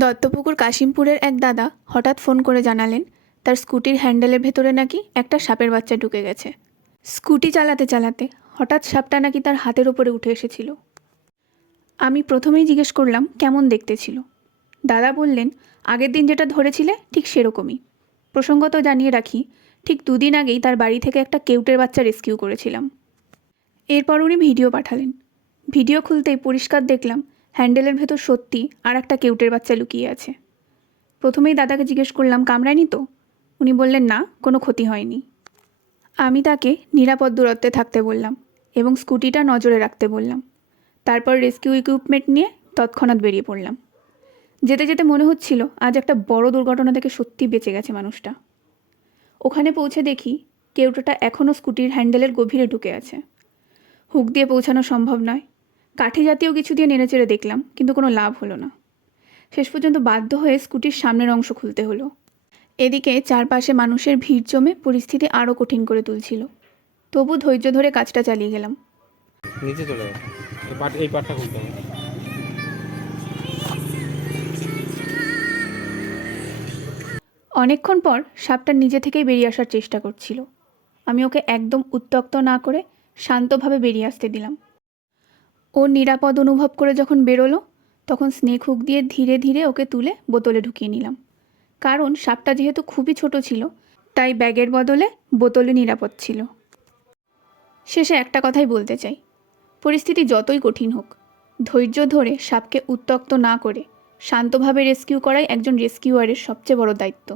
দত্তপুকুর কাশিমপুরের এক দাদা হঠাৎ ফোন করে জানালেন তার স্কুটির হ্যান্ডেলের ভেতরে নাকি একটা সাপের বাচ্চা ঢুকে গেছে। স্কুটি চালাতে চালাতে হঠাৎ সাপটা নাকি তার হাতের ওপরে উঠে এসেছিল। আমি প্রথমেই জিজ্ঞেস করলাম কেমন দেখতে ছিল। দাদা বললেন, আগের দিন যেটা ধরেছিলে ঠিক সেরকমই। প্রসঙ্গত জানিয়ে রাখি, ঠিক 2 দিন আগেই তার বাড়ি থেকে একটা কেউটের বাচ্চা রেস্কিউ করেছিলাম। এরপর উনি ভিডিও পাঠালেন। ভিডিও খুলতেই পরিষ্কার দেখলাম হ্যান্ডেলের ভেতর সত্যি আর একটা কেউটের বাচ্চা লুকিয়ে আছে। প্রথমেই দাদাকে জিজ্ঞেস করলাম, কামড়ায়নি তো? উনি বললেন, না, কোনো ক্ষতি হয়নি। আমি তাকে নিরাপদ দূরত্বে থাকতে বললাম এবং স্কুটিটা নজরে রাখতে বললাম। তারপর রেস্কিউ ইকুইপমেন্ট নিয়ে তৎক্ষণাৎ বেরিয়ে পড়লাম। যেতে যেতে মনে হচ্ছিল আজ একটা বড় দুর্ঘটনা থেকে সত্যি বেঁচে গেছে মানুষটা। ওখানে পৌঁছে দেখি কেউটোটা এখনও স্কুটির হ্যান্ডেলের গভীরে ঢুকে আছে। হুক দিয়ে পৌঁছানো সম্ভব নয়। কাঠি জাতীয় কিছু দিয়ে নেড়েচেড়ে দেখলাম, কিন্তু কোনো লাভ হলো না। শেষ পর্যন্ত বাধ্য হয়ে স্কুটির সামনের অংশ খুলতে হলো। এদিকে চারপাশে মানুষের ভিড় জমে পরিস্থিতি আরও কঠিন করে তুলছিল। তবু ধৈর্য ধরে কাজটা চালিয়ে গেলাম। নিচে চলে গেছে, এই পাটটা খুলতে হবে। অনেকক্ষণ পর সাপটা নিজে থেকেই বেরিয়ে আসার চেষ্টা করছিল। আমি ওকে একদম উত্ত্যক্ত না করে শান্তভাবে বেরিয়ে আসতে দিলাম। ও নিরাপদ অনুভব করে যখন বেরোলো, তখন স্নেক হুক দিয়ে ধীরে ধীরে ওকে তুলে বোতলে ঢুকিয়ে নিলাম। কারণ সাপটা যেহেতু খুবই ছোট ছিল, তাই ব্যাগের বদলে বোতলে নিরাপদ ছিল। শেষে একটা কথাই বলতে চাই, পরিস্থিতি যতই কঠিন হোক, ধৈর্য ধরে সাপকে উত্ত্যক্ত না করে শান্তভাবে রেস্কিউ করাই একজন রেস্কিউয়ারের সবচেয়ে বড় দায়িত্ব।